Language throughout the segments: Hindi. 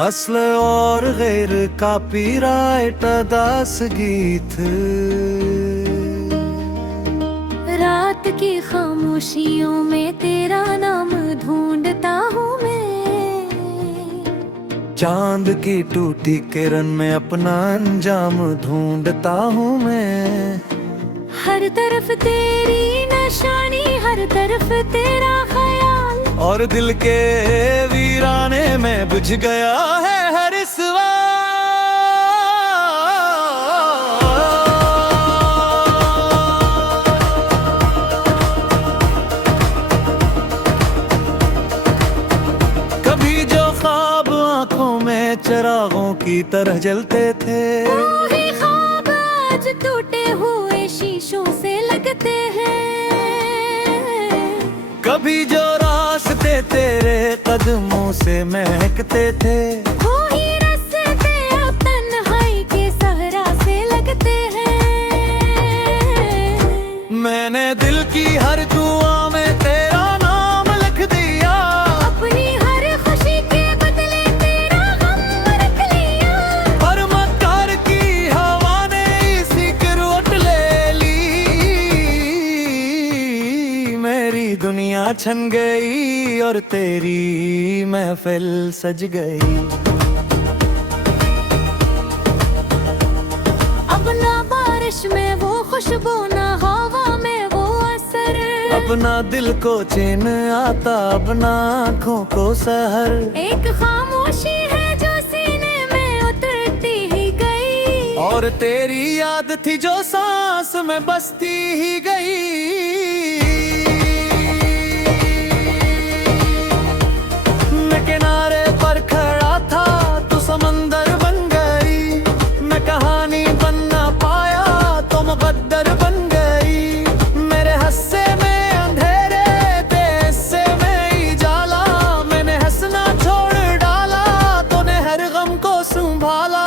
असल और गैर कॉपीराइट दास गीत। रात की खामोशियों में तेरा नाम ढूंढता हूँ मैं, चांद की टूटी किरण में अपना अंजाम ढूंढता हूँ मैं। हर तरफ तेरी निशानी, हर तरफ तेरा ख्याल, और दिल के वीराने में बुझ गया है हर सवाल। कभी जो ख्वाब आंखों में चिरागों की तरह जलते थे, वही ख्वाब आज टूटे हुए शीशों से लगते हैं। कभी जो रास्ते तेरे कदमों से महकते थे, वही रास्ते अब तन्हाई के सहरा से लगते हैं। मैंने दिल की हर दुआ में तेरा नाम लिख दिया, अपनी हर खुशी के बदले तेरा गम रख लिया। पर मक्कार की हवा ने इसी करवट ले ली। मेरी दुनिया छन गई और तेरी महफिल सज गई। अब ना बारिश में वो खुशबू, ना हवा में वो असर, अपना दिल को चैन आता, अपना आँखों को सहर। एक खामोशी है जो सीने में उतरती ही गई, और तेरी याद थी जो सांस में बसती ही गई। मैं किनारे पर खड़ा था, तू समंदर बन गई। मैं कहानी बन ना पाया, तो मुकद्दर बन गई। मेरे हस्से में अंधेरे, तेरे हिस्से में उजाला। मैंने हंसना छोड़ डाला, तूने हर गम को संभाला।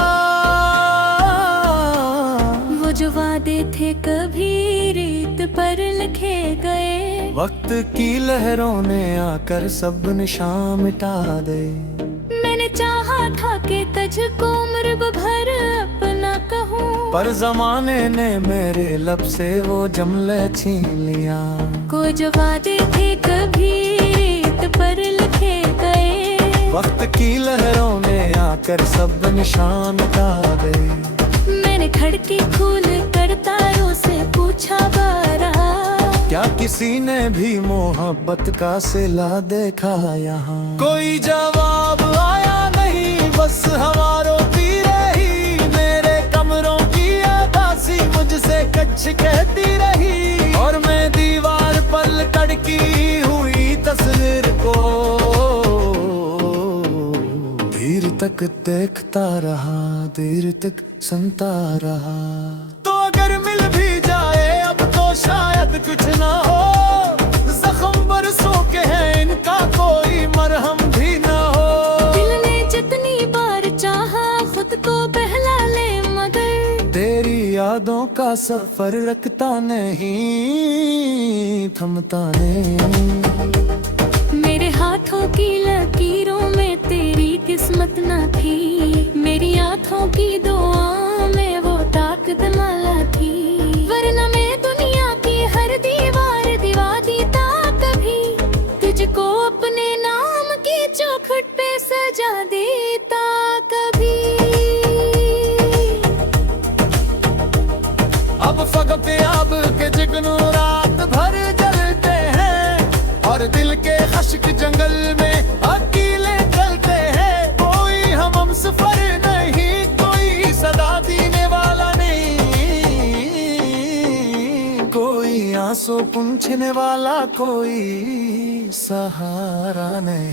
वो जो वादे थे कभी रेत पर लिखे गए, वक्त की लहरों ने आकर सब निशान मिटा दे। मैंने चाहा था कि तुझको उम्र भर अपना कहूँ, पर जमाने ने मेरे लब से वो जमले छीन लिया। कोई जो वादे थे कभी रेत पर लिखे गए, वक्त की लहरों ने आकर सब निशान मिटा दे। मैंने खड़की खोल कर तारों से पूछा बारा, क्या किसी ने भी मोहब्बत का सिला देखा यहाँ? कोई जवाब आया नहीं, बस हवा रोती रही। मेरे कमरों की आवाज़ी मुझसे कच्छ कहती रही, और मैं दीवार पर लटकी हुई तस्वीर को देर तक देखता रहा, देर तक सुनता रहा। तो अगर मिल भी जाए अब तो शायद कुछ ना हो, जख्म बरसों के हैं इनका कोई मरहम भी ना हो। दिल ने जितनी बार चाहा खुद को बहला ले, मगर तेरी यादों का सफर रखता नहीं, थमता नहीं। मेरे हाथों की लकीरों में तेरी किस्मत न थी, मेरी आँखों की दुआओं में वो ताकत माला थी। वरना मैं दुनिया की हर दीवार दिवा देता कभी, तुझको अपने नाम की चौखट पे सजा देता कभी। अब फकत अब के जिगनू रात भर जलते हैं, और दिल के खश्क जंगल में अकेले चलते हैं। कोई हम सफर नहीं, कोई सदा देने वाला नहीं, कोई आंसू पूंछने वाला, कोई सहारा नहीं।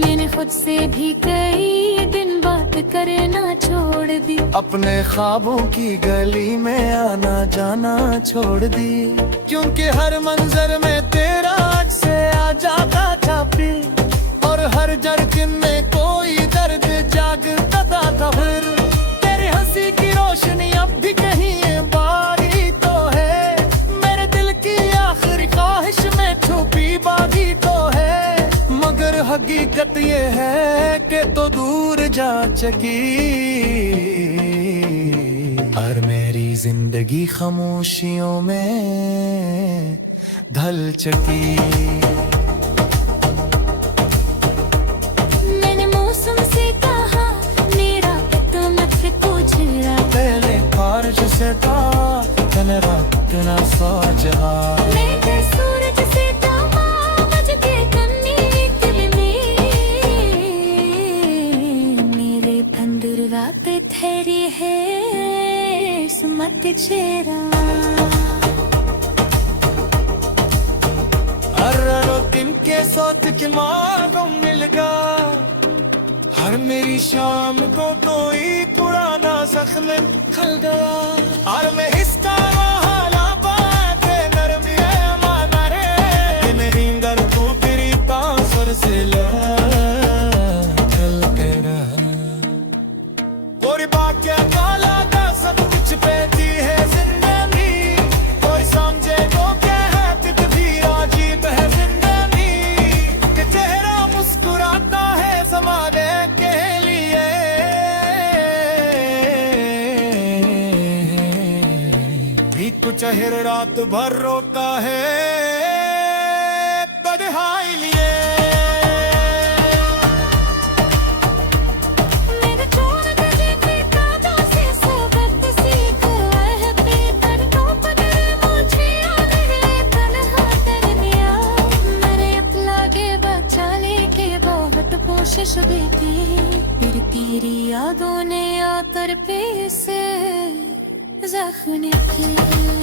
मैंने खुद से भी कई दिन बात करना छोड़ दी, अपने ख्वाबों की गली में आना जाना छोड़ दी। क्योंकि हर मंजर में तेरा अक्स से आ जाता था फिर, और हर जर्किन में कोई दर्द जागता था फिर। तेरी हंसी की रोशनी अब भी कहीं बारी तो है, मेरे दिल की आखिरी ख्वाहिश में छुपी बागी तो है। चकी। और मेरी जिंदगी खामोशियों में ढल चकी। मैंने मौसम से कहा मेरा किस्मत से कुछ पहले कारज से था तन रात न साजा। मैं सूरज से ताज के कन्नी दिल में मेरे बंदर रात ठहरी है सुमत चेहरा। हर दिन के साथ के मांगों मिल गया। हर मेरी शाम को कोई पुराना जख्म खल गया। और मैं हिस्सा हाला बातें नरमी है माना रे। मेरी गर तू तेरी तासर से चल के रहा। पूरी बात क्या काला का सब कुछ पेती है जिंदगी। कोई समझे तो क्या है तकदीर अजीब है जिंदगी। कि चेहरा मुस्कुराता है ज़माने के लिए। एक चेहरा रात भर रोता है तन्हाई लिए। मेरे चोर गजे के कांटों से सबक सीख आए हैं बेदर तो पकड़े मुझे और ले तन्हा तरनिया। मेरे लागे बचा लेके बहुत कोशिश भी की। फिर तेरी यादों ने आतर पे से जख्म किए।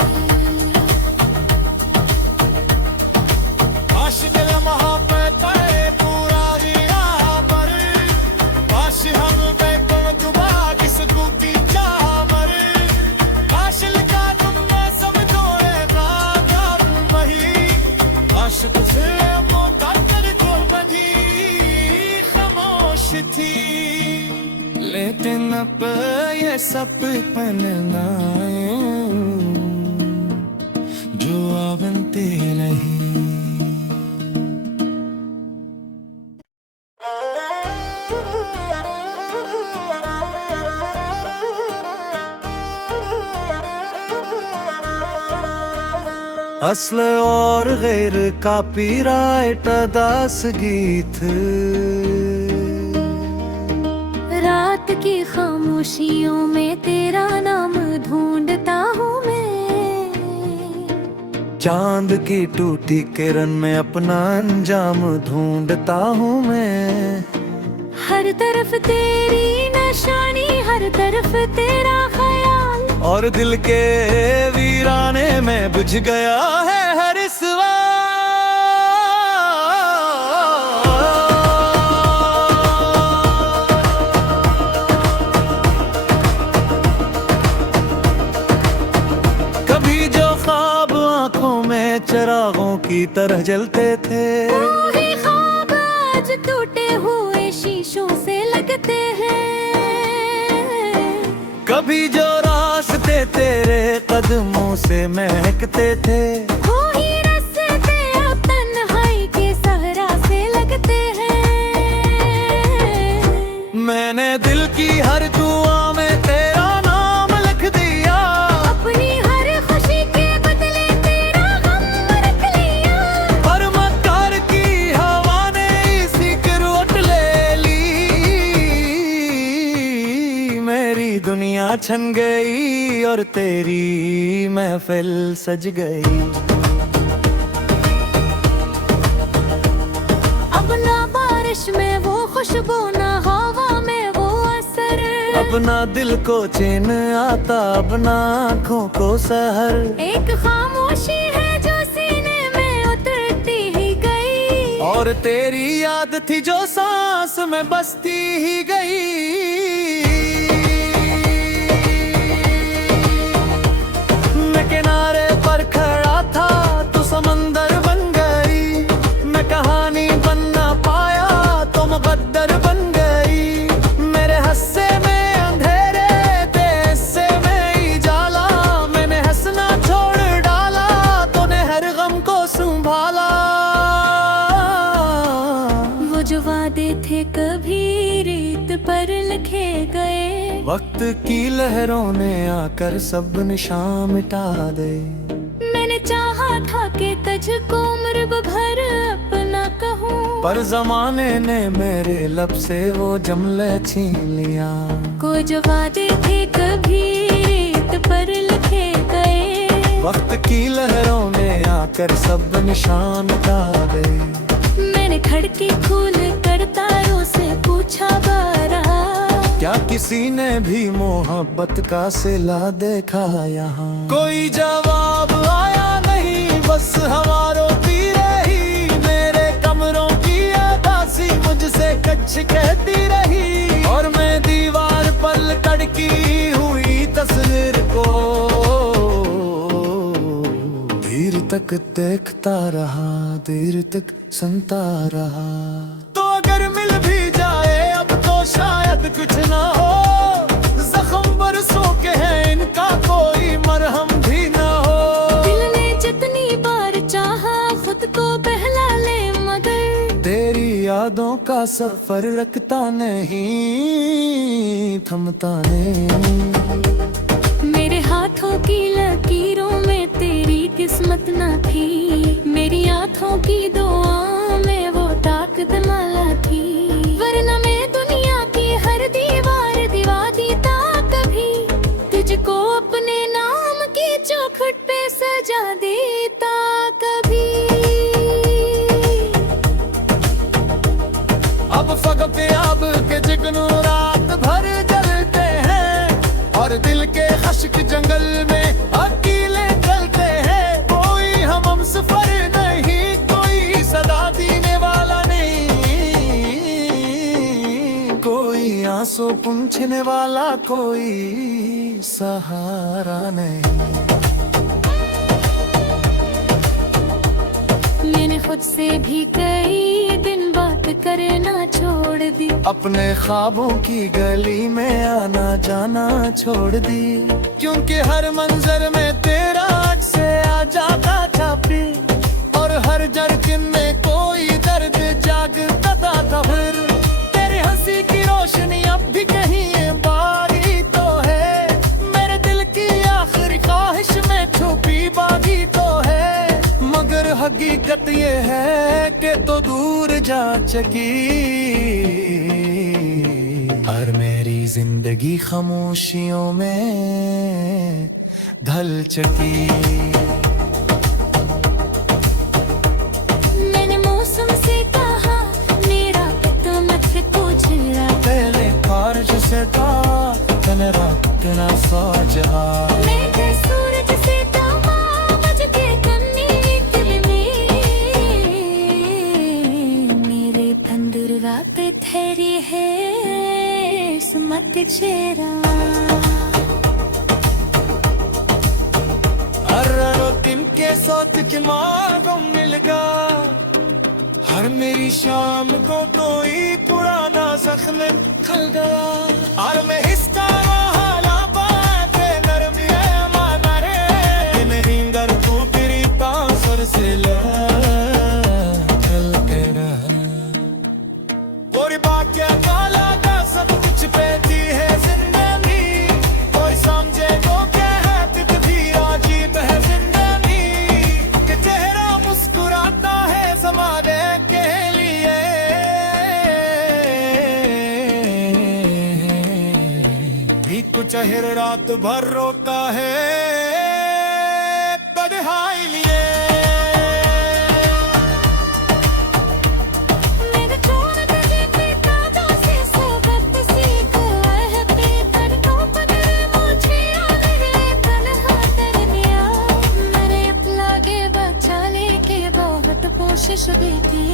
आशिक लम्हा पे तय पूरा गिरा पर। काश हम पे तुम दुबा किस दूती जा मर। काश लिखा तुमने समझो रात वही। आशिक से मोटा कर जो मधी खामोश थी। लेकिन अब ये सपना जो बनते नहीं। असल और गैर कॉपीराइट दास गीत। रात की खामोशियों में तेरा नाम ढूंढता हूँ मैं। चांद की टूटी किरण में अपना अंजाम ढूंढता हूँ मैं। हर तरफ तेरी निशानी हर तरफ तेरा ख्याल। और दिल के वीराने में बुझ गया है हर सवाल। कभी जो ख्वाब आंखों में चिरागों की तरह जलते थे। वही ख्वाब आज टूटे हुए शीशों से लगते हैं। कभी जो रास्ते तेरे कदमों से महकते थे। वही रास्ते अब तन्हाई के सहरा से लगते हैं। मैंने दिल की हर दुआ में तेरा नाम लिख दिया। अपनी हर खुशी के बदले तेरा गम रख लिया। पर मक्कार की हवा ने इसी करवट ले ली। मेरी दुनिया छन गई और तेरी महफिल सज गई। अब ना बारिश में वो खुशबू ना हवा में वो असर। अपना दिल को चैन आता अपना आँखों को सहर। एक खामोशी है जो सीने में उतरती ही गई। और तेरी याद थी जो सांस में बसती ही गई। मैं किनारे पर खड़ा था तो समंदर बन गई। मैं कहानी बन ना पाया तो मुकद्दर बन गई। मेरे हस्से में अंधेरे थे हिस्से में ही जाला। मैंने हंसना छोड़ डाला तूने हर गम को संभाला। वो जो वादे थे कभी रेत पर लिखे गए। वक्त की लहरों ने आकर सब निशान मिटा दे। मैंने चाहा था कि तुझको उम्र भर अपना कहूँ, पर जमाने ने मेरे लब से वो जमले छीन लिया। कोई जो वादे थे कभी रेत पर लिखे गए। वक्त की लहरों ने आकर सब निशान मिटा दे। मैंने खड़की खोल कर तारों से पूछा बारा, क्या किसी ने भी मोहब्बत का सिला देखा यहाँ? कोई जवाब आया नहीं, बस हवा रोती रही। मेरे कमरों की अदासी मुझसे कच्छ कहती रही, और मैं दीवार पर लटकी हुई तस्वीर को देर तक देखता रहा, देर तक सुनता रहा। तो अगर मिल भी जाए अब तो शायद कुछ ना हो, जख्म बरसों के हैं इनका कोई मरहम भी ना हो। दिल ने जितनी बार चाहा खुद को बहला ले, मगर तेरी यादों का सफर रखता नहीं, थमता नहीं। मेरे हाथों की लकीरों में तेरी किस्मत न थी। मेरी आँखों की दुआओं में वो ताकत माला थी, वरना मैं दुनिया की हर दीवार दिवा देता कभी। तुझको अपने नाम की चौखट पे सजा देता कभी। अब फगते अब के जिगनू रात भर जलते हैं, और दिल के खश्क जंगल में अकेले चलते हैं। कोई हम सफर नहीं, कोई सदा देने वाला नहीं, कोई आंसू पूंछने वाला, कोई सहारा नहीं। मैंने खुद से भी कई दिन बात करना छोड़ दी, अपने ख्वाबों की गली में आना जाना छोड़ दी। क्योंकि हर मंजर में तेरा अक्स से आ जाता छापी, और हर जर्किन में कोई दर्द जागता था। फिर तेरी हंसी की रोशनी अब भी कहीं बारी तो है, मेरे दिल की आखिरी ख्वाहिश में छुपी बागी तो है। मगर हकीकत ये है कि तो दूर जा चकी, और मेरी जिंदगी खामोशियों में ढल चकी। मैंने मौसम से कहा मेरा तो मत पूछ रहा, पहले ख्वाहिश से था तन रात ना सोचा। मैं सूरज से तमा बज के कन्नी दिल में, मेरे बंदर रात ठहरी है सुमत चेहरा। हर दिन के सोच के मार्गों मिल गया, हर मेरी शाम को कोई पुराना जख्म खल गया। और मैं इसका हाला बात नरमी है माना रे, मेरी गर तू तेरी तासर से चल के रहा। और बाकी काला का सब कुछ पैती है जिंदगी, कोई समझे तो क्या है तितली अजीब है जिंदगी, कि चेहरा मुस्कुराता है ज़माने के लिए। भी कुछ चेहरा रात भर रोता है तन्हाई लिए। मेरे छोड़ तुझे पिता जो से सबक सीख है पीतर को पकड़ मुझे आगे तन्हा कर दिया। मेरे लागे बचा लेके बहुत कोशिश भी की,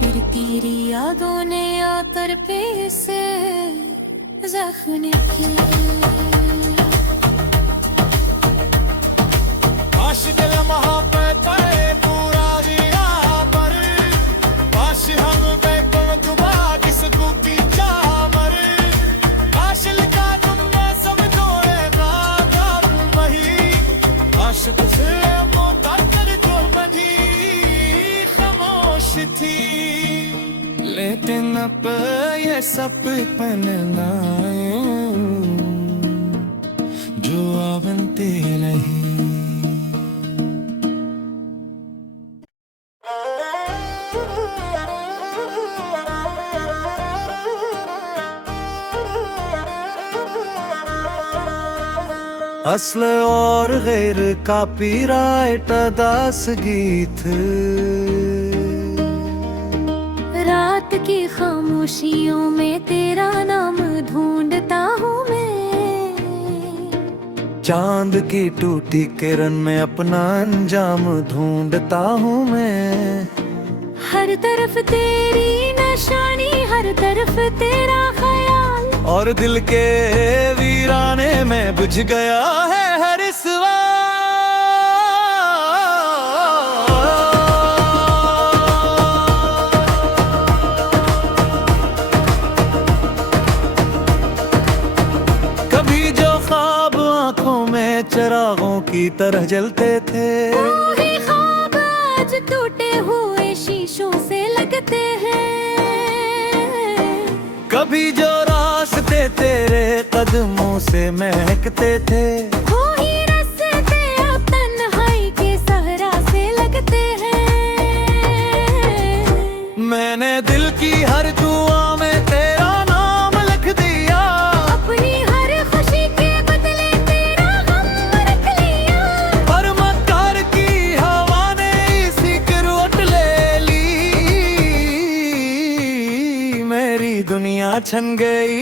फिर तेरी यादों ने आकर पे से जख्म किए। आशिक लम्हा पे करे पूरा दिया पर, आशिक हम पे तुम दुबा किसको की चामर। आशिक का तुम में सब जोड़ेगा वही, आशिक से मोटा कर जो मधी खामोश थी। लेकिन अब ये सब पन लाए असल और गैर कॉपीराइट दास गीत। रात की खामोशियों में तेरा नाम ढूंढता हूँ मैं, चांद की टूटी किरण में अपना अंजाम ढूंढता हूँ मैं। हर तरफ तेरी निशानी, हर तरफ तेरा ख्याल, और दिल के वीराने में बुझ गया है हर सवाल। कभी जो ख्वाब आंखों में चिरागों की तरह जलते थे, वही ख्वाब आज टूटे हुए शीशों से लगते हैं। कभी जो रास्ते तेरे कदमों से महकते थे, वही रास्ते अब तन्हाई के सहरा से लगते हैं। मैंने दिल की हर दुआ में तेरा नाम लिख दिया, अपनी हर खुशी के बदले तेरा गम रख लिया। पर मक्कार की हवा ने इसी करवट ले ली, मेरी दुनिया छन गई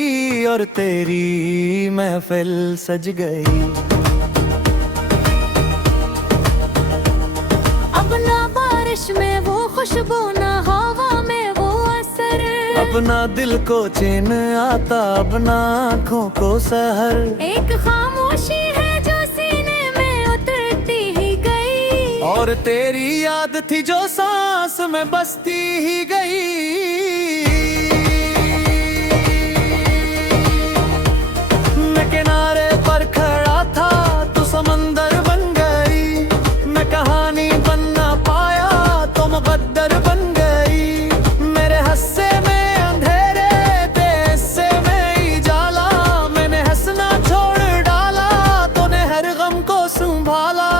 और तेरी महफिल सज गई। अब ना बारिश में वो खुशबू, ना हवा में वो असर, अपना दिल को चैन आता, अपना आँखों को सहर। एक खामोशी है जो सीने में उतरती ही गई, और तेरी याद थी जो सांस में बसती ही गई। मैं किनारे पर खड़ा था, तू समंदर बन गई। मैं कहानी बन ना पाया, तो मुकद्दर बन गई। मेरे हस्से में अंधेरे, तेरे में उजाला। मैंने हंसना छोड़ डाला, तूने हर गम को संभाला।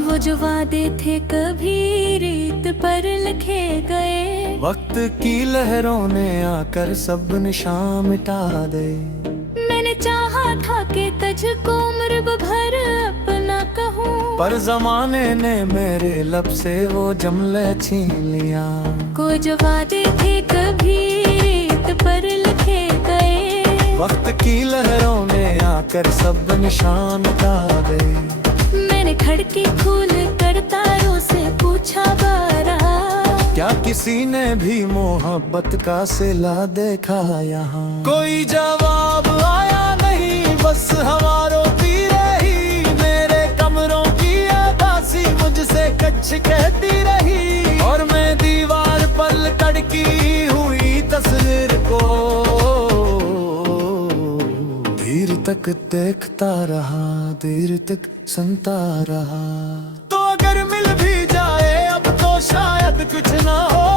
वो जो वादे थे कभी रेत पर लिखे गए, वक्त की लहरों ने आकर सब निशान मिटा दे। मैंने चाहा था कि तुझको उम्र भर अपना कहूँ, पर जमाने ने मेरे लब से वो जमले छीन लिया। कोई जो वादे थे कभी रेत पर लिखे गए, वक्त की लहरों ने आकर सब निशान मिटा दे। मैंने खड़की खोल कर तारों से पूछा बारा, क्या किसी ने भी मोहब्बत का सिला देखा यहाँ? कोई जवाब आया नहीं, बस हवा रोती रही। मेरे कमरों की आबासी मुझसे कच्छ कहती रही, और मैं दीवार पर लटकी हुई तस्वीर को देर तक देखता रहा, देर तक सुनता रहा। तो अगर मिल भी जाए अब तो शायद कुछ ना हो,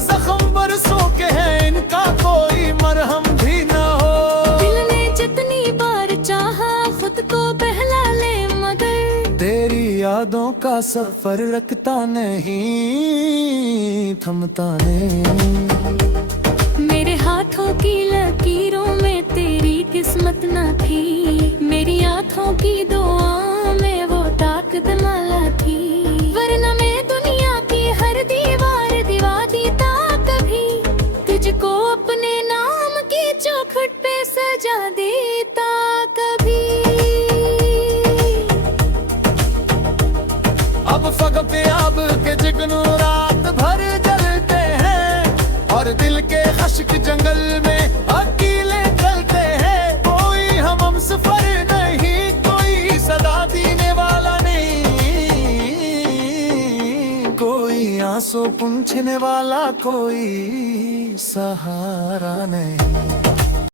जख्म बरसों के हैं इनका कोई मरहम भी ना हो। दिल ने जितनी बार चाहा खुद को बहला ले, मगर तेरी यादों का सफर रखता नहीं, थमता नहीं। मेरे हाथों की लकीरों में तेरी किस्मत न थी, मेरी आँखों की दुआओं में वो ताकत माला थी। वरना मैं दुनिया की हर दीवार दिवा देता कभी, तुझको अपने नाम की चौखट पे सजा देता कभी। अब फग पे अब के जिगनू रात भर जलते हैं, और दिल के खश्क जंगल में अकेले चलते हैं। कोई हम सफर नहीं, कोई सदा देने वाला नहीं, कोई आंसू पूंछने वाला, कोई सहारा नहीं।